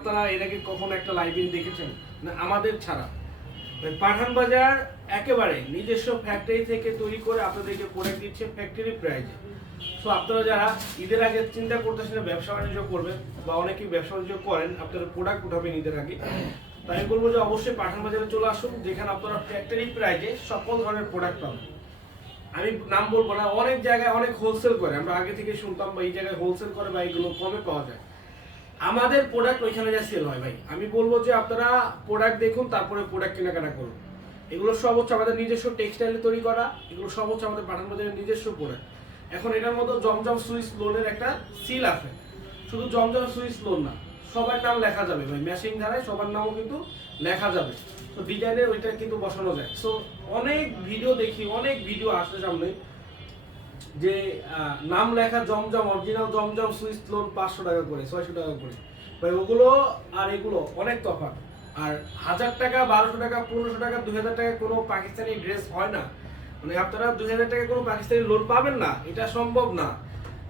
আপনারা এর আগে কখনো একটা লাইব্রেরি দেখেছেন? না, আমাদের ছাড়া। পাঠান বাজার একেবারে নিজস্ব ফ্যাক্টরি থেকে তৈরি করে আপনাদেরকে প্রোডাক্ট দিচ্ছে ফ্যাক্টরি প্রাইজে সো আপনারা যারা ঈদের আগে চিন্তা করতেছেন ব্যবসা বাণিজ্য করবেন বা অনেকেই ব্যবসা বাণিজ্য করেন, আপনারা প্রোডাক্ট উঠাবেন ঈদের আগে। তাই বলব যে অবশ্যই পাঠান বাজারে চলে আসুন, যেখানে আপনারা ফ্যাক্টরি প্রাইজে সকল ধরনের প্রোডাক্ট পাবেন। আমি নাম বলব না, অনেক জায়গায় অনেক হোলসেল করে। আমরা আগে থেকে শুনতাম বা এই জায়গায় হোলসেল করে বা এইগুলো কমে পাওয়া যায়। আমাদের প্রোডাক্ট ওইখানে যা সেল হয় ভাই, আমি বলব যে আপনারা প্রোডাক্ট দেখুন, তারপরে প্রোডাক্ট কেনাকাটা করুন। এগুলো সব হচ্ছে আমাদের নিজস্ব টেক্সটাইলে তৈরি করা, এগুলো সব হচ্ছে আমাদের পাঠান বাজারের নিজস্ব প্রোডাক্ট এখন এটার মধ্যে জমজম সুইস লোনের একটা সিল আছে। শুধু জমজম সুইস লোন না, সবার নাম লেখা যাবে ভাই মেশিন ধারায় সবার নামও কিন্তু লেখা যাবে। তো ডিজাইনের ওইটা কিন্তু বসানো যায়। সো অনেক ভিডিও দেখি, অনেক ভিডিও আসে সামনে। যে নাম লেখা Zamzam original Zamzam Swiss lawn পাঁচশো টাকা করে, ছয়শো টাকা করে। ভাই, ওগুলো আর এগুলো অনেক তফাৎ। আর হাজার টাকা, বারোশো টাকা, পনেরোশো টাকা দুই হাজার টাকা কোনো পাকিস্তানি ড্রেস হয় না। মানে আপনারা দুই হাজার টাকা কোনো পাকিস্তানি লোন পাবেন না, এটা সম্ভব না।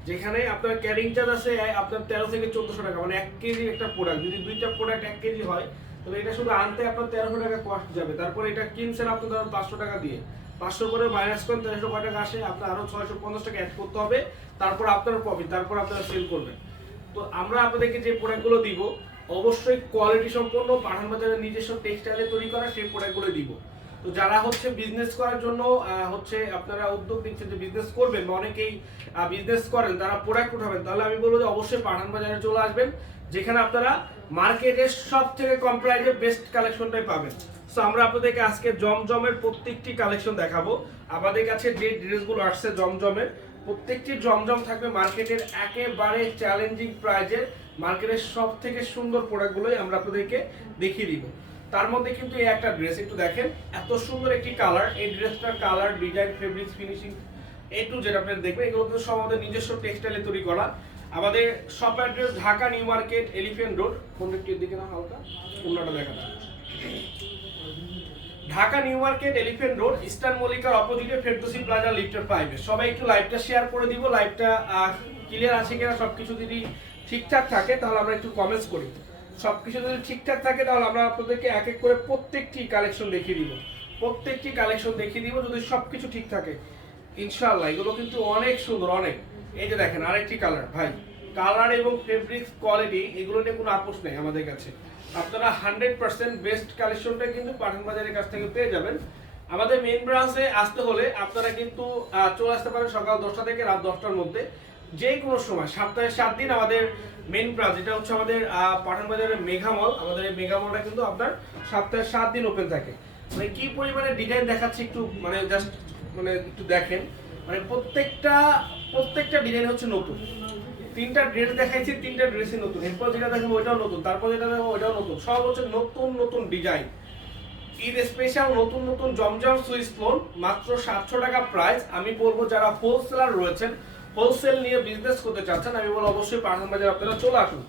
যেখানে আপনার ক্যারিং চার্জ আছে আপনার তেরো থেকে চোদ্দশো টাকা মানে এক কেজি একটা প্রোডাক্ট যদি দুইটা প্রোডাক্ট এক কেজি হয়, তাহলে এটা শুধু আনতে আপনার তেরোশো টাকা কস্ট যাবে। তারপরে এটা কিনছেন আপনি ধরেন পাঁচশো টাকা দিয়ে। পাঁচশো করে মাইনাস করেন তেরোশো কয় টাকা আসে আপনার আরও ছয়শো পঞ্চাশ টাকা অ্যাড করতে হবে, তারপর আপনার প্রফিট তারপর আপনারা সেল করবেন। তো আমরা আপনাদেরকে যে প্রোডাক্টগুলো দিব, অবশ্যই কোয়ালিটি সম্পন্ন পাঠান বাজারের নিজস্ব টেক্সটাইলে তৈরি করা সেই প্রোডাক্টগুলো দিব। তো যারা হচ্ছে বিজনেস করার জন্য হচ্ছে আপনারা উদ্যোগ নিচ্ছেন যে বিজনেস করবেন বা অনেকেই বিজনেস করেন, তারা প্রোডাক্ট উঠাবেন, তাহলে আমি বলব যে অবশ্যই পাঠান বাজারে চলে আসবেন, যেখানে আপনারা মার্কেটের সব থেকে কম প্রাইসে বেস্ট কালেকশনটাই পাবেন। সো আমরা আপনাদেরকে আজকে জমজমের প্রত্যেকটি কালেকশন দেখাবো। আমাদের কাছে যে ড্রেসগুলো আসছে জমজমের, প্রত্যেকটি জমজম থাকবে মার্কেটের একেবারে চ্যালেঞ্জিং প্রাইজের মার্কেটের সব থেকে সুন্দর প্রোডাক্টগুলোই আমরা আপনাদেরকে দেখিয়ে দিব। তার মধ্যে কিন্তু এই একটা ড্রেস একটু দেখেন, এত সুন্দর একটি কালার এই ড্রেসটার colour design fabrics finishing A to যেটা আপনারা দেখবেন। এগুলো কিন্তু সব আমাদের নিজস্ব টেক্সটাইলে তৈরি করা। আমাদের shop address Dhaka New Market Elephant Road কোন দিকে না হালকা। অন্যটা দেখা Dhaka, New Market Elephant Road, Eastern মল্লিকার অপোজিটে ফেরদোসি প্লাজা লিফটের পাইবে সবাই একটু লাইভটা শেয়ার করে দিব, লাইভটা ক্লিয়ার আছে কিনা সব কিছু যদি ঠিকঠাক থাকে, তাহলে আমরা একটু কমেন্টস করি। সব কিছু যদি ঠিকঠাক থাকে, তাহলে আমরা আপনাদেরকে এক এক করে প্রত্যেকটি কালেকশন দেখিয়ে দিব। প্রত্যেকটি কালেকশন দেখিয়ে দিব, যদি সব কিছু ঠিক থাকে। ইনশাআল্লাহ, এগুলো কিন্তু অনেক সুন্দর, অনেক। এই যে দেখেন, আরেকটি কালার ভাই। কালার এবং ফেব্রিক্স কোয়ালিটি এগুলো নিয়ে কোনো আপোষ নেই আমাদের কাছে। আপনারা হান্ড্রেড পার্সেন্ট বেস্ট কালেকশনটা কিন্তু পাঠান বাজারের কাছ থেকে পেয়ে যাবেন। আমাদের মেন ব্রাঞ্চে আসতে হলে আপনারা কিন্তু চলে আসতে পারেন সকাল দশটা থেকে রাত দশটার মধ্যে। যে কোনো সময় সপ্তাহে সাত দিন আমাদের মেন ব্রাঞ্চ এটা হচ্ছে আমাদের আহ, পাঠান বাজারের মেঘা মল আমাদের এই মেঘা মলটা কিন্তু আপনার সপ্তাহে সাত দিন ওপেন থাকে। মানে কি পরিমাণে ডিজাইন দেখাচ্ছে একটু মানে জাস্ট মানে একটু দেখেন। মানে প্রত্যেকটা প্রত্যেকটা ডিজাইন হচ্ছে নতুন। তিনটা ড্রেস দেখাইছি, তিনটা ড্রেসই নতুন। এরপর যেটা দেখাবো ওইটাও নতুন, তারপর যেটা দেখাবো ওইটাও নতুন। সব হচ্ছে নতুন নতুন ডিজাইন ঈদ স্পেশাল নতুন নতুন জমজম সুইচ ফোন, মাত্র সাতশো টাকা প্রাইস আমি বলব যারা হোলসেলার রয়েছেন হোলসেল নিয়ে বিজনেস করতে চাচ্ছেন, আমি বলব অবশ্যই পাঠান বাজার আপনারা চলে আসুন।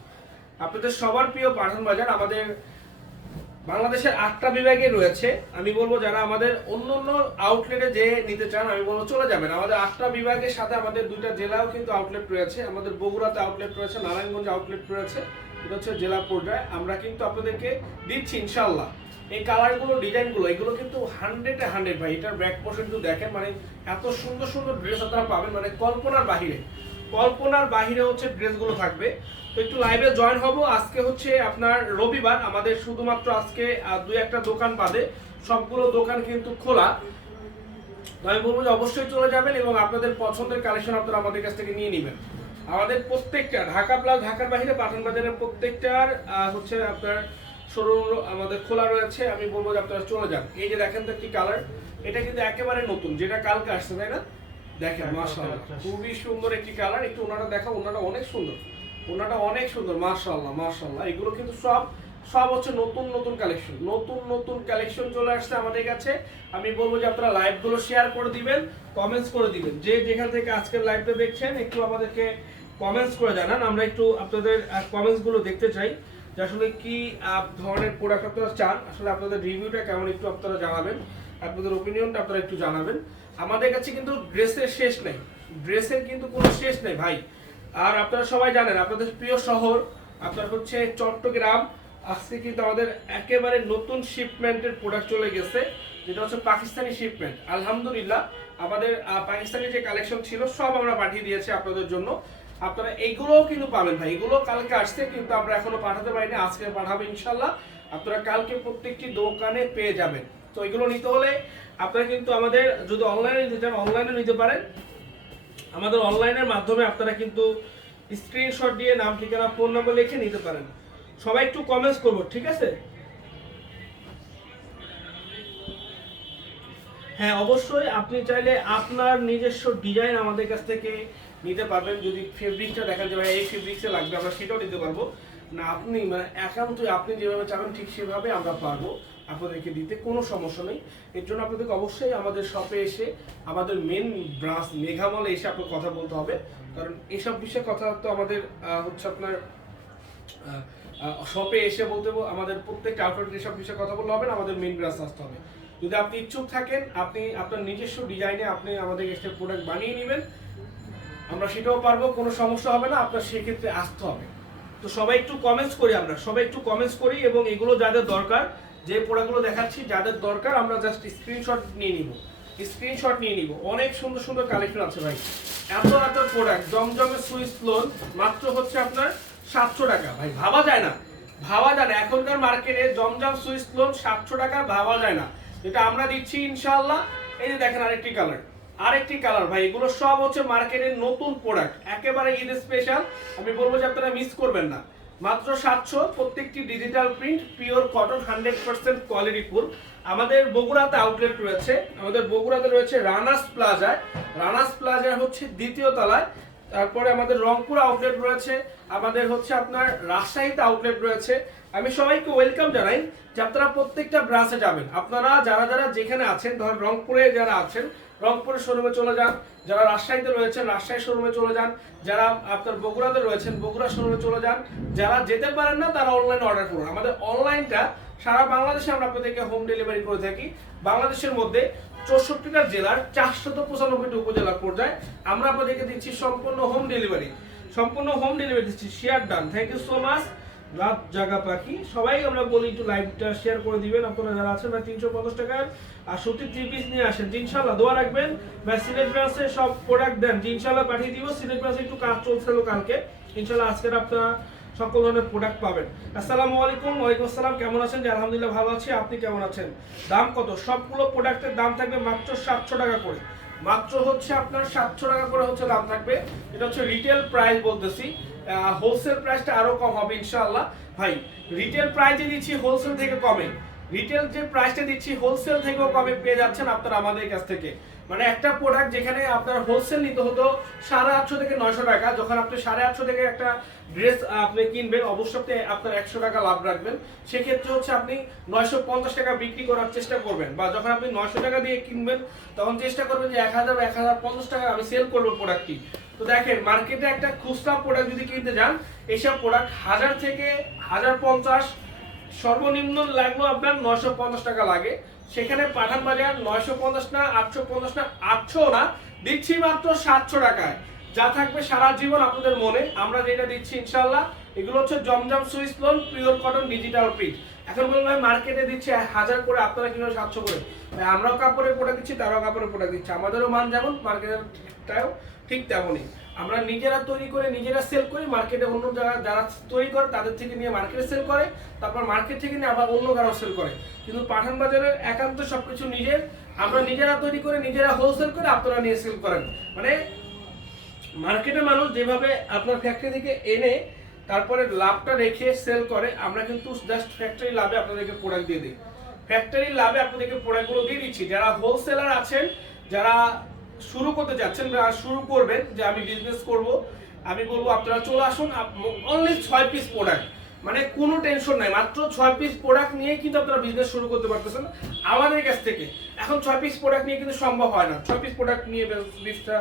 আপনাদের সবার প্রিয় পাঠান বাজার, আমাদের বাংলাদেশের আটটা বিভাগে রয়েছে। আমি বলব যারা আমাদের অন্য অন্য আউটলেটে যে নিতে চান, আমি বলব চলে যাবেন। আমাদের আটটা বিভাগের সাথে আমাদের দুইটা জেলাও কিন্তু আউটলেট রয়েছে। আমাদের বগুড়াতে আউটলেট রয়েছে, নারায়ণগঞ্জ আউটলেট রয়েছে। এটা হচ্ছে জেলা পর্যায়ে। আমরা কিন্তু আপনাদেরকে দিচ্ছি ইনশাল্লাহ এই কালারগুলো ডিজাইনগুলো এগুলো কিন্তু হান্ড্রেডে হান্ড্রেড ভাই। এটার ব্যাক পোর্শন কিন্তু দেখেন মানে এত সুন্দর সুন্দর ড্রেস আপনারা পাবেন মানে কল্পনার বাহিরে। কল্পনার বাহিরে হচ্ছে ড্রেসগুলো থাকবে। তো একটু লাইভে জয়েন হব। আজকে হচ্ছে আপনার রবিবার। আমাদের শুধুমাত্র আজকে দুই একটা দোকান বাদে সবগুলো দোকান কিন্তু খোলা। আমি বলব যে অবশ্যই চলে যাবেন এবং আপনাদের পছন্দের কালেকশন আপনারা আমাদের কাছ থেকে নিয়ে নেবেন। আমাদের প্রত্যেকটা, ঢাকা প্লাস ঢাকার বাইরে, পাঠান বাজারের প্রত্যেকটার হচ্ছে আপনার শোরুম আমাদের খোলা রয়েছে। আমি বলব যে আপনারা চলে যান। এই যে দেখেন তো কি কালার এটা কিন্তু একেবারে নতুন, যেটা কালকে আসছে, তাই না? দেখেন মাশাআল্লাহ। খুবই সুন্দর একটি কালার একটু ওনাটা দেখা ওনাটা অনেক সুন্দর। ওনাটা অনেক সুন্দর মাশাআল্লাহ মাশাআল্লাহ। এগুলো কিন্তু সব সব হচ্ছে নতুন নতুন কালেকশন নতুন নতুন কালেকশন চলে আসছে আমাদের কাছে। আমি বলব যে আপনারা লাইভগুলো শেয়ার করে দিবেন কমেন্টস করে দিবেন। যে যেখান থেকে আজকের লাইভটা দেখছেন একটু আমাদেরকে কমেন্টস করে জানান। আমরা একটু আপনাদের কমেন্টসগুলো দেখতে চাই যে আসলে কি ধরনের প্রোডাক্ট আপনারা চান। আসলে আপনাদের রিভিউটা কেমন একটু আপনারা জানাবেন। আপনাদের ওপিনিয়নটা আপনারা একটু জানাবেন। আমাদের কাছে কিন্তু ড্রেসের শেষ নেই। ড্রেসের কিন্তু কোনো শেষ নেই ভাই। আর আপনারা সবাই জানেন, আপনাদের প্রিয় শহর, আপনার হচ্ছে চট্টগ্রাম, আজকে কিন্তু আমাদের একেবারে নতুন শিপমেন্টের প্রোডাক্ট চলে গেছে, যেটা হচ্ছে পাকিস্তানি শিপমেন্ট আলহামদুলিল্লাহ, আমাদের পাকিস্তানি যে কালেকশন ছিল, সব আমরা পাঠিয়ে দিয়েছি আপনাদের জন্য। আপনারা এইগুলোও কিন্তু পাবেন ভাই। এগুলো কালকে আসছে, কিন্তু আমরা এখনও পাঠাতে পারিনি, আজকে পাঠাবো ইনশাল্লাহ আপনারা কালকে প্রত্যেকটি দোকানে পেয়ে যাবেন। তো এগুলো নিতে হলে আপনারা কিন্তু আমাদের যদি অনলাইনে নিতে চান অনলাইনে নিতে পারেন। আমাদের অনলাইনের মাধ্যমে আপনারা কিন্তু স্ক্রিনশট দিয়ে নাম, ঠিকানা ফোন নাম্বার লিখে নিতে পারেন। সবাই একটু কমেন্টস করব, ঠিক আছে? হ্যাঁ অবশ্যই আপনি চাইলে আপনার নিজস্ব ডিজাইন আমাদের কাছ থেকে নিতে পারবেন। যদি ফেব্রিকটা দেখেন যে, ভাই, এই ফেব্রিক্সে লাগবে, আমরা সেটাও নিতে পারব। না, আপনি মানে একান্তই আপনি যেভাবে চাবেন, ঠিক সেভাবে আমরা পারব। আপনাদেরকে দিতে কোনো সমস্যা নেই। এর জন্য আপনাদেরকে অবশ্যই আমাদের শপে এসে আমাদের মেন ব্রাঞ্চ মেঘামলে এসে আপনার কথা বলতে হবে। কারণ এসব বিষয়ে কথা তো আমাদের হচ্ছে আপনার শপে এসে বলতে আমাদের প্রত্যেকটা আউটলেট এসব বিষয়ে কথা বললে হবে না, আমাদের মেন ব্রাঞ্চ আসতে হবে। যদি আপনি ইচ্ছুক থাকেন, আপনি আপনার নিজস্ব ডিজাইনে আপনি আমাদের কাছে প্রোডাক্ট বানিয়ে নেবেন, আমরা সেটাও পারব, কোনো সমস্যা হবে না, আপনার সেক্ষেত্রে আসতে হবে। তো সবাই একটু কমেন্টস করি আমরা, সবাই একটু কমেন্টস করি এবং এগুলো যাদের দরকার যে প্রোডাক্টগুলো দেখাচ্ছি, যাদের দরকার, আমরা জাস্ট স্ক্রিনশট নিয়ে নিব। স্ক্রিনশট নিয়ে নিব। অনেক সুন্দর সুন্দর কালেকশন আছে ভাই। এত এত প্রোডাক্ট জমজমের সুইস লোন মাত্র হচ্ছে আপনার সাতশো টাকা। ভাই, ভাবা যায় না। ভাবা যায় না। এখনকার মার্কেটে জমজম সুইস লোন সাতশো টাকা, ভাবা যায় না। যেটা আমরা দিচ্ছি ইনশাল্লাহ এই যে দেখেন আরেকটি কালার আরেকটি কালার ভাই, এগুলো সব হচ্ছে মার্কেটের নতুন প্রোডাক্ট একেবারে ঈদ স্পেশাল আমি বলব যে আপনারা মিস করবেন না। মাত্র সাতশো, প্রত্যেকটি digital print pure cotton hundred percent quality full. আমাদের বগুড়াতে আউটলেট রয়েছে। আমাদের বগুড়াতে রয়েছে রানাস প্লাজায়। রানাস প্লাজায় হচ্ছে দ্বিতীয় তলায়। তারপরে আমাদের রংপুর আউটলেট রয়েছে, আমাদের হচ্ছে আপনার রাজশাহীতে আউটলেট রয়েছে। আমি সবাইকে ওয়েলকাম জানাই যে আপনারা প্রত্যেকটা ব্রাঞ্চে যাবেন। আপনারা যারা যারা যেখানে আছেন ধর রংপুরে যারা আছেন রংপুরের শোরুমে চলে যান, যারা রাজশাহীতে রয়েছেন, রাজশাহী শোরুমে চলে যান, যারা আপনার বগুড়াতে রয়েছেন, বগুড়া শোরুমে চলে যান, যারা যেতে পারেন না, তারা অনলাইনে অর্ডার করুন। আমাদের অনলাইনটা সারা বাংলাদেশে আমরা আপনাদেরকে হোম ডেলিভারি করে থাকি। বাংলাদেশের মধ্যে চৌষট্টিটা জেলার চারশত পঁচানব্বইটি উপজেলা পর্যায়ে আমরা আপনাদেরকে দিচ্ছি সম্পূর্ণ হোম ডেলিভারি সম্পূর্ণ হোম ডেলিভারি দিচ্ছি। Share done thank you so much রাত জাগা পাখি। সবাই আমরা বলি একটু লাইভটা শেয়ার করে দিবেন। আপনারা যারা আছেন ভাই তিনশো পঞ্চাশ টাকার। আর সত্যি থ্রি পিস নিয়ে আসেন জি, ইনশাল্লাহ দোয়া রাখবেন। ভাই সিলেট ব্রাঞ্চে সব প্রোডাক্ট দেন। জি, ইনশাল্লাহ পাঠিয়ে দিব। সিলেট ব্রাঞ্চে একটু কাজ চলছিল কালকে। ইনশাল্লাহ আজকের আপনারা সকল ধরনের প্রোডাক্ট পাবেন। আসসালামু আলাইকুম, ওয়ালাইকুম আসসালাম, কেমন আছেন? যে আলহামদুলিল্লাহ ভালো আছি, আপনি কেমন আছেন? দাম কত? সবগুলো প্রোডাক্টের দাম থাকবে মাত্র সাতশো টাকা করে। মাত্র হচ্ছে আপনার সাতশো টাকা করে হচ্ছে দাম থাকবে। এটা হচ্ছে রিটেল প্রাইস বলতেছি। হোলসেল প্রাইসটা আরও কম হবে, ইনশাআল্লাহ। ভাই রিটেল প্রাইসে দিচ্ছি হোলসেল থেকে কমে। রিটেল যে প্রাইসটা দিচ্ছি হোলসেল থেকেও কমে পেয়ে যাচ্ছেন আপনারা আমাদের কাছ থেকে। মানে একটা প্রোডাক্ট যেখানে আপনার হোলসেল নিতে হতো সাড়ে আটশো থেকে নয়শো টাকা, যখন আপনি সাড়ে আটশো থেকে একটা ড্রেস আপনি কিনবেন অবশ্যই আপনি আপনার একশো টাকা লাভ রাখবেন। সেক্ষেত্রে হচ্ছে আপনি নয়শো পঞ্চাশ টাকা বিক্রি করার চেষ্টা করবেন বা যখন আপনি নয়শো টাকা দিয়ে কিনবেন, তখন চেষ্টা করবেন যে এক হাজার এক হাজার পঞ্চাশ টাকা আমি সেল করব প্রোডাক্টটি তো দেখেন মার্কেটে একটা খুচরা প্রোডাক্ট যদি কিনতে যান, এইসব প্রোডাক্ট হাজার থেকে হাজার পঞ্চাশ সর্বনিম্ন লাগল আপনার নয়শো পঞ্চাশ টাকা লাগে। সেখানে পাঠান বাজার নয়শো পঞ্চাশ না, আটশো পঞ্চাশ না, আটশো না, দিচ্ছি মাত্র সাতশো টাকায়। যা থাকবে সারা জীবন আপনাদের মনে। আমরা যেটা দিচ্ছি ইনশাল্লাহ এগুলো হচ্ছে Zamzam Swiss lawn, pure cotton, digital print. এখন বলুন ভাই, মার্কেটে দিচ্ছে হাজার করে, আপনারা কীভাবে সাতশো করে? ভাই, আমরাও কাপড়ের প্রোডাক্ট দিচ্ছি, তারাও কাপড়ের প্রোডাক্ট দিচ্ছে। আমাদেরও মান যেমন, মার্কেটেরটাও ঠিক তেমনই। আমরা নিজেরা তৈরি করে, নিজেরা সেল করি মার্কেটে অন্য যারা যারা তৈরি করে তাদের থেকে নিয়ে মার্কেটে সেল করে, তারপর মার্কেট থেকে নিয়ে আবার অন্য কারও সেল করে। কিন্তু পাঠান বাজারের একান্ত সবকিছু নিজের। আমরা নিজেরা তৈরি করে, নিজেরা হোলসেল করে আপনারা নিয়ে সেল করেন। মানে মার্কেটের মানুষ যেভাবে আপনার ফ্যাক্টরি থেকে এনে তারপরে লাভটা রেখে সেল করে, আমরা কিন্তু জাস্ট ফ্যাক্টরি লাভে আপনাদেরকে প্রোডাক্ট দিয়ে দিই। ফ্যাক্টরির লাভে আপনাদেরকে প্রোডাক্টগুলো দিয়ে দিচ্ছি। যারা হোলসেলার আছেন, যারা শুরু করতে যাচ্ছেন বা শুরু করবেন যে আমি বিজনেস করব। আমি বলব, আপনারা চলে আসুন অনলি ছয় পিস প্রোডাক্ট মানে কোনো টেনশন নাই, মাত্র ছয় পিস প্রোডাক্ট নিয়ে কিন্তু আপনারা বিজনেস শুরু করতে পারতেছেন আমাদের কাছ থেকে। এখন ছয় পিস প্রোডাক্ট নিয়ে কিন্তু সম্ভব হয় না। ছয় পিস প্রোডাক্ট নিয়ে বিজনেসটা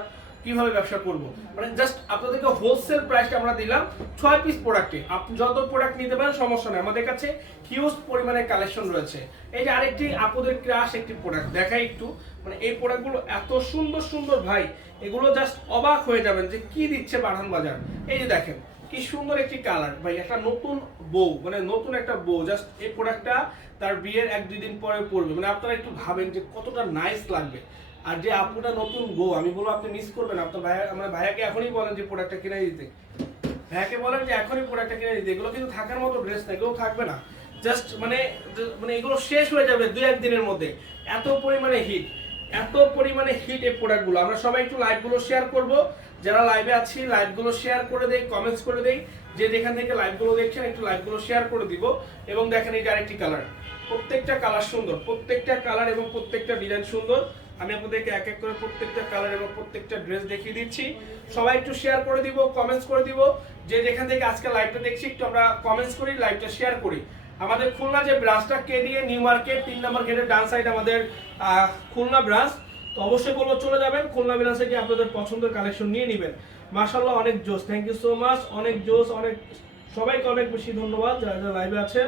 কীভাবে ব্যবসা করব? মানে জাস্ট আপনাদেরকে হোলসেল প্রাইসটা আমরা দিলাম ছয় পিস প্রোডাক্টে আপনি যত প্রোডাক্ট নিতে পারেন, সমস্যা নেই। আমাদের কাছে হিউজ পরিমাণে কালেকশন রয়েছে। এই যে আরেকটি, আপনাদের ক্রাশ একটি প্রোডাক্ট দেখাই একটু। মানে এই প্রোডাক্টগুলো এত সুন্দর সুন্দর ভাই, এগুলো জাস্ট অবাক হয়ে যাবেন যে কি দিচ্ছে পাঠান বাজার। এই যে দেখেন, কি সুন্দর একটি কালার ভাই, একটা নতুন বউ মানে নতুন একটা বউ জাস্ট এই প্রোডাক্টটা তার বিয়ের এক, দুই দিন পরে পড়বে মানে আপনারা একটু ভাবেন যে কতটা নাইস লাগবে। আর যে আপুটা নতুন বউ, আমি বলব আপনি মিস করবেন আপনার ভাইয়া আমার ভাইয়াকে এখনই বলেন যে প্রোডাক্টটা কিনে দিতে। ভাইয়াকে বলেন যে এখনই প্রোডাক্টটা কিনে দিতে। এগুলো কিন্তু থাকার মতো ড্রেস না এগুলো থাকবে না। জাস্ট মানে মানে এগুলো শেষ হয়ে যাবে দুই একদিনের মধ্যে। এত পরিমাণে হিট এত পরিমাণে হিট এই প্রোডাক্টগুলো আমরা সবাই একটু লাইভগুলো শেয়ার করব। যারা লাইভে আছি লাইভগুলো শেয়ার করে দেই কমেন্টস করে দেই। যে যেখান থেকে লাইভগুলো দেখছেন, একটু লাইভগুলো শেয়ার করে দিব। এবং দেখেন এই আরেকটি কালার প্রত্যেকটা কালার সুন্দর। প্রত্যেকটা কালার এবং প্রত্যেকটা ডিজাইন সুন্দর। আমি আপনাদেরকে এক এক করে প্রত্যেকটা কালার এবং প্রত্যেকটা ড্রেস দেখিয়ে দিচ্ছি। সবাই একটু শেয়ার করে দিব কমেন্টস করে দিব। যে যেখান থেকে আজকে লাইভটা দেখছি, একটু আমরা কমেন্টস করি লাইভটা শেয়ার করি। আমাদের খুলনা যে ব্রাঞ্চটা কে দিয়ে, নিউ মার্কেট, তিন নম্বর গেটের ডান সাইড আমাদের খুলনা ব্রাঞ্চ তো অবশ্যই বলব, চলে যাবেন, খুলনা ব্রাঞ্চে গিয়ে আপনাদের পছন্দের কালেকশন নিয়ে নেবেন। মাশাল্লাহ অনেক জোস থ্যাংক ইউ সো মাচ অনেক জোস অনেক, সবাইকে অনেক বেশি ধন্যবাদ, যারা যারা লাইভে আছেন।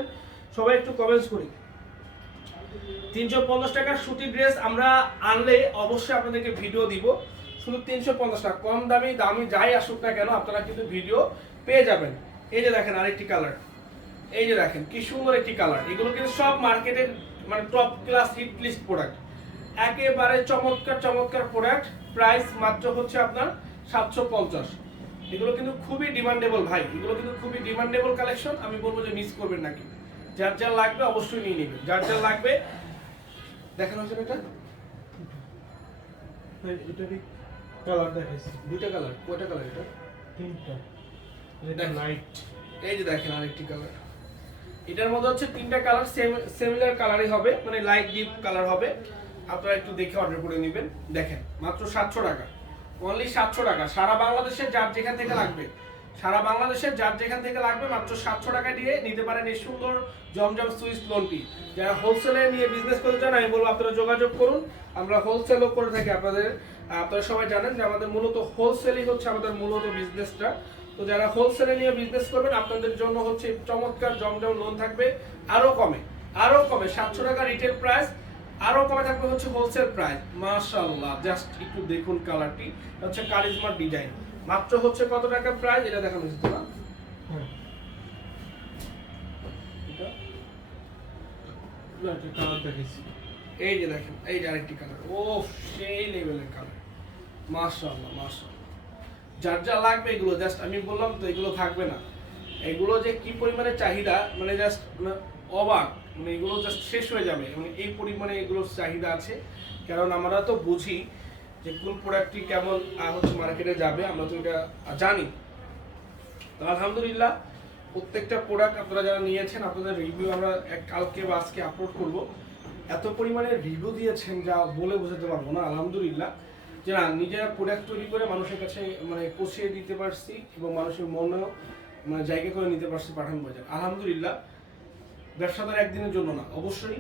সবাই একটু কমেন্টস করি। তিনশো পঞ্চাশ টাকার সুতি ড্রেস আমরা আনলে অবশ্যই আপনাদেরকে ভিডিও দিব। শুধু তিনশো পঞ্চাশ টাকা, কম দামি দামি যাই আসুক না কেন, আপনারা কিন্তু ভিডিও পেয়ে যাবেন। এই যে দেখেন, আরেকটি কালার এই যে দেখেন কি সুন্দর একটি কালার এগুলো কিন্তু সব মার্কেটের মানে top class hit list product একেবারে চমৎকার চমৎকার প্রোডাক্ট প্রাইস মাত্র হচ্ছে আপনার সাতশো পঞ্চাশ। এগুলো কিন্তু খুবই ডিমান্ডেবল ভাই। এগুলো কিন্তু খুবই ডিমান্ডেবল কালেকশন আমি বলব যে মিস করবেন নাকি যার যার লাগবে অবশ্যই নিয়ে নেবেন। যার যার লাগবে দেখানো হচ্ছে এটা? এটারই কালার দেখাইছি? দুইটা কালার কয়টা কালার এটা? তিনটা। এটা দেখ। লাইট এই যে দেখেন আরেকটি কালার এটার মধ্যে হচ্ছে তিনটা কালার সিমিলার কালারই হবে মানে লাইট ডিপ কালার হবে। আপনারা একটু দেখে অর্ডার করে নেবেন। দেখেন, মাত্র সাতশো টাকা। অনলি সাতশো টাকা। সারা বাংলাদেশের যার যেখান থেকে লাগবে, সারা বাংলাদেশের যার যেখান থেকে লাগবে, মাত্র সাতশো টাকা দিয়ে নিতে পারেন এই সুন্দর, জমজম সুইস লোনটি যারা হোলসেলে নিয়ে বিজনেস করতে চান, আমি বলব আপনারা যোগাযোগ করুন। আমরা হোলসেলও করে থাকি। আপনাদের, আপনারা সবাই জানেন যে আমাদের মূলত হোলসেলই হচ্ছে আমাদের মূলত বিজনেসটা তো যারা হোলসেলে নিয়ে বিজনেস করবেন আপনাদের জন্য হচ্ছে চমৎকার জমজম লোন থাকবে। আরও কমে আরও কমে সাতশো টাকা রিটেল প্রাইস আরও কমে থাকবে হচ্ছে হোলসেল প্রাইস মাশাআল্লাহ জাস্ট একটু দেখুন কালারটি হচ্ছে কারিজমার ডিজাইন মাত্র হচ্ছে কত টাকা প্রাইস এটা দেখানো না হ্যাঁ। এটা? না এই যে দেখেন এই যে আরেকটি কালার ও সেই লেভেলের কালার মাশাআল্লাহ মাশাআল্লাহ। যার যা লাগবে এগুলো জাস্ট আমি বললাম তো, এগুলো থাকবে না। এগুলো যে কি পরিমাণে চাহিদা মানে জাস্ট অবাক মানে এগুলো জাস্ট শেষ হয়ে যাবে। মানে এই পরিমাণে এগুলোর চাহিদা আছে। কারণ আমরা তো বুঝি যে কোন প্রোডাক্টটি কেমন হচ্ছে মার্কেটে যাবে, আমরা তো এটা জানি। তো আলহামদুলিল্লাহ, প্রত্যেকটা প্রোডাক্ট আপনারা যারা নিয়েছেন, আপনাদের রিভিউ আমরা এক কালকে বা আজকে আপলোড করব। এত পরিমাণে রিভিউ দিয়েছেন, যা বলে বোঝাতে পারব না, আলহামদুলিল্লাহ। যে না, নিজেরা প্রোডাক্ট তৈরি করে মানুষের কাছে মানে পৌঁছে দিতে পারছি এবং মানুষের মনেও মানে জায়গা করে নিতে পারছি পাঠান বাজার। আলহামদুলিল্লাহ, ব্যবসাদার একদিনের জন্য না, অবশ্যই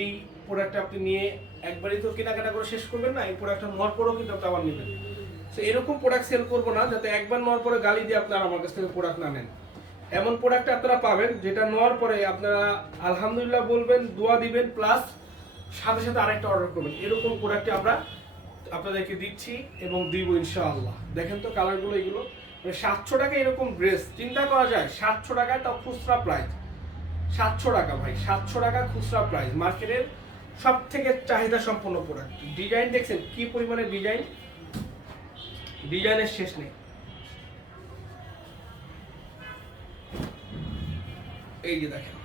এই প্রোডাক্টটা আপনি নিয়ে একবারই তো কেনাকাটা করে শেষ করবেন না, এই প্রোডাক্টটা নেওয়ার পরেও কিন্তু আপনি আবার নেবেন। তো এরকম প্রোডাক্ট সেল করব না, যাতে একবার নেওয়ার পরে গালি দিয়ে আপনারা আমার কাছ থেকে প্রোডাক্ট না নেন। এমন প্রোডাক্ট আপনারা পাবেন, যেটা নেওয়ার পরে আপনারা আলহামদুলিল্লাহ বলবেন, দোয়া দিবেন প্লাস সাথে সাথে আরেকটা অর্ডার করবেন। এরকম প্রোডাক্টে আমরা আপনাদেরকে দিচ্ছি এবং দিব ইনশাআল্লাহ। দেখেন তো কালারগুলো এগুলো। মানে সাতশো টাকা এরকম ড্রেস। চিন্তা করা যায়, সাতশো টাকায় তাও খুচরা প্রাইস সাতশো টাকা ভাই, সাতশো টাকা খুচরা প্রাইস মার্কেটের সব থেকে চাহিদা সম্পন্ন প্রোডাক্ট ডিজাইন দেখছেন? কি পরিমাণে ডিজাইন ডিজাইনের শেষ নেই। এই যে দেখেন।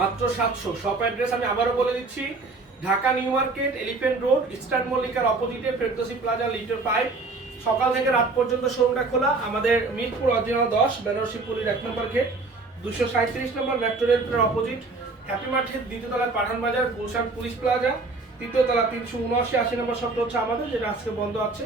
মাত্র সাতশো। শপ অ্যাড্রেস আমি আবারও বলে দিচ্ছি। Dhaka New Market Elephant Road, Eastern মল্লিকার অপোজিটে ফেরদোসি প্লাজা লিটার পাইপ। সকাল থেকে রাত পর্যন্ত শোরুমটা খোলা। আমাদের মিরপুর অরিজিনাল দশ, বেনারসি পুরীর এক নম্বর গেট, দুশো সাঁত্রিশ নম্বর মেট্রো রেলের অপোজিট, হ্যাপি মার্টের দ্বিতীয় তলায় পাঠান বাজার, গুলশান পুলিশ প্লাজা, তৃতীয় তলা তিনশো উনআশি, আশি নম্বর শব্দ হচ্ছে আমাদের, যেটা আজকে বন্ধ আছে।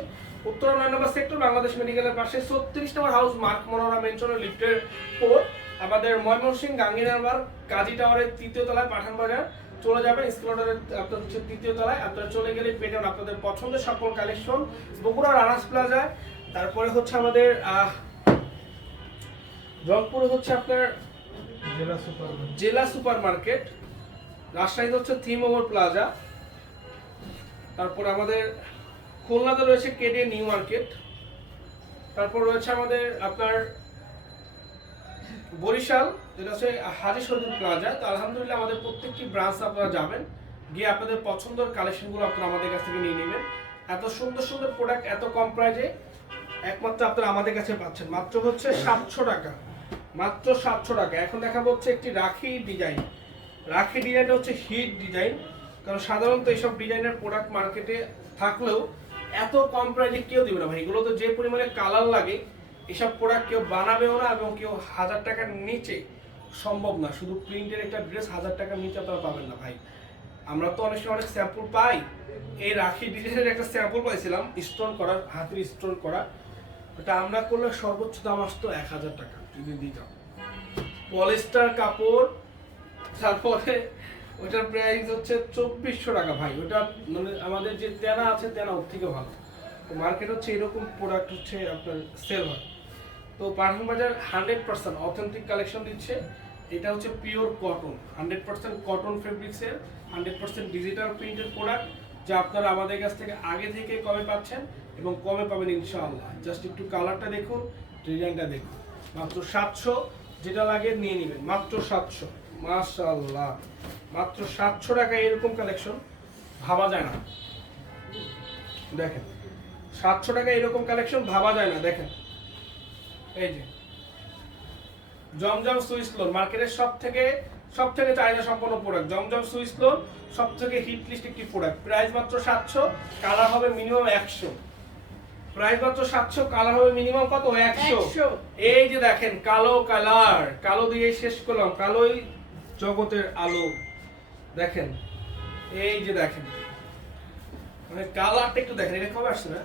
উত্তর নয় নম্বর সেক্টর, বাংলাদেশ মেডিকেলের পাশে ছত্রিশ নম্বর হাউস, মার্ক মনোরা মেনশনের লিফটের ফোর আমাদের ময়মনসিংহ গাঙ্গিনারবার কাজী টাওয়ারের তৃতীয় তলায় পাঠান বাজার চলে যাবেন স্কুলের আপনার হচ্ছে তৃতীয় তলায়। আপনারা চলে গেলে পেয়ে যাবেন আপনাদের পছন্দের সকল কালেকশন বগুড়া রানাস প্লাজায়। তারপরে হচ্ছে আমাদের আহ, রংপুরে হচ্ছে আপনার জেলা সুপার জেলা সুপার মার্কেট রাজশাহীতে হচ্ছে থিম ওভার প্লাজা। তারপর আমাদের খুলনাতে রয়েছে কেডে নিউ মার্কেট তারপর রয়েছে আমাদের আপনার বরিশাল। যেটা হচ্ছে হাজি সরদুল প্লাজা তো আলহামদুলিল্লাহ আমাদের প্রত্যেকটি ব্রাঞ্চ আপনারা যাবেন। গিয়ে আপনাদের পছন্দের কালেকশনগুলো আপনারা আমাদের কাছ থেকে নিয়ে নেবেন। এত সুন্দর সুন্দর প্রোডাক্ট এত কম প্রাইজে একমাত্র আপনারা আমাদের কাছে পাচ্ছেন। মাত্র হচ্ছে সাতশো টাকা। মাত্র সাতশো টাকা। এখন দেখা হচ্ছে একটি রাখি ডিজাইন রাখি ডিজাইনটা হচ্ছে হিট ডিজাইন কারণ সাধারণত এইসব ডিজাইনের প্রোডাক্ট মার্কেটে থাকলেও এত কম প্রাইজে কেউ দিবে না ভাই। এগুলো তো যে পরিমাণে কালার লাগে, এসব প্রোডাক্ট কেউ বানাবেও না এবং কেউ হাজার টাকার নিচে সম্ভব না, শুধু প্রিন্টের একটা ড্রেস হাজার টাকার নিচে আপনারা পাবেন না ভাই। আমরা তো অনেক সময় অনেক স্যাম্পল পাই। এই রাখি ডিজাইনের একটা স্যাম্পল পাইছিলাম স্টোন করা, হাতের স্টোন করা। ওটা আমরা করলে সর্বোচ্চ দাম আসতো এক হাজার টাকা, যদি দিতাম। পলিস্টার কাপড়, তারপরে ওটার প্রাইস হচ্ছে চব্বিশশো টাকা ভাই। ওটা মানে আমাদের যে তেনা আছে, তেনা ওর থেকে ভালো। মার্কেট হচ্ছে এরকম প্রোডাক্ট হচ্ছে আপনার সেল হয়। তো পাঠান বাজার হান্ড্রেড পার্সেন্ট অথেন্টিক কালেকশন দিচ্ছে। এটা হচ্ছে pure cotton. Hundred percent cotton ফেব্রিক্সের, হান্ড্রেড পার্সেন্ট ডিজিটাল প্রিন্টের প্রোডাক্ট, যা আপনারা আমাদের কাছ থেকে আগে থেকে কমে পাচ্ছেন এবং কমে পাবেন ইনশাআল্লাহ। জাস্ট একটু কালারটা দেখুন, ডিজাইনটা দেখুন। মাত্র সাতশো, যেটা লাগে নিয়ে নেবেন। মাত্র সাতশো। মাশাআল্লাহ। মাত্র সাতশো টাকা এরকম কালেকশন, ভাবা যায় না। দেখেন, সাতশো টাকা এরকম কালেকশন ভাবা যায় না। দেখেন এই যে। জমজম সুইস লোন মার্কেটের সব থেকে সব থেকে চাহিদা সম্পন্ন প্রোডাক্ট জমজম সুইস লোন সব থেকে হিট লিস্ট একটি প্রোডাক্ট প্রাইস মাত্র সাতশো কালার হবে মিনিমাম একশো। প্রাইস মাত্র সাতশো কালার হবে মিনিমাম কত? একশো। এই যে দেখেন কালো কালার কালো দিয়ে শেষ করলাম। কালোই জগতের আলো। দেখেন এই যে দেখেন। মানে কালারটা একটু দেখেন এটা কবে আসছে না?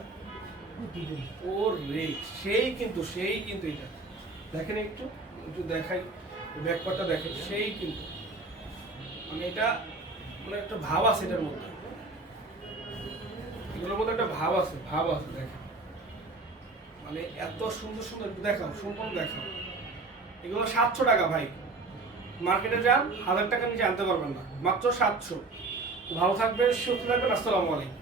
ও রে সেই কিন্তু সেই কিন্তু এটা। দেখেন একটু একটু দেখাই ব্যাকপারটা দেখেন, সেই কিন্তু। মানে এটা মানে একটা ভাব আছে এটার মধ্যে। এগুলোর মধ্যে একটা ভাব আছে ভাব আছে, দেখেন। মানে এত সুন্দর সুন্দর দেখাও, সম্পূর্ণ দেখাও। এগুলো সাতশো টাকা ভাই। মার্কেটে যান, হাজার টাকা নিচে আনতে পারবেন না। মাত্র সাতশো। ভালো থাকবেন, সুস্থ থাকবেন, আসসালামু আলাইকুম।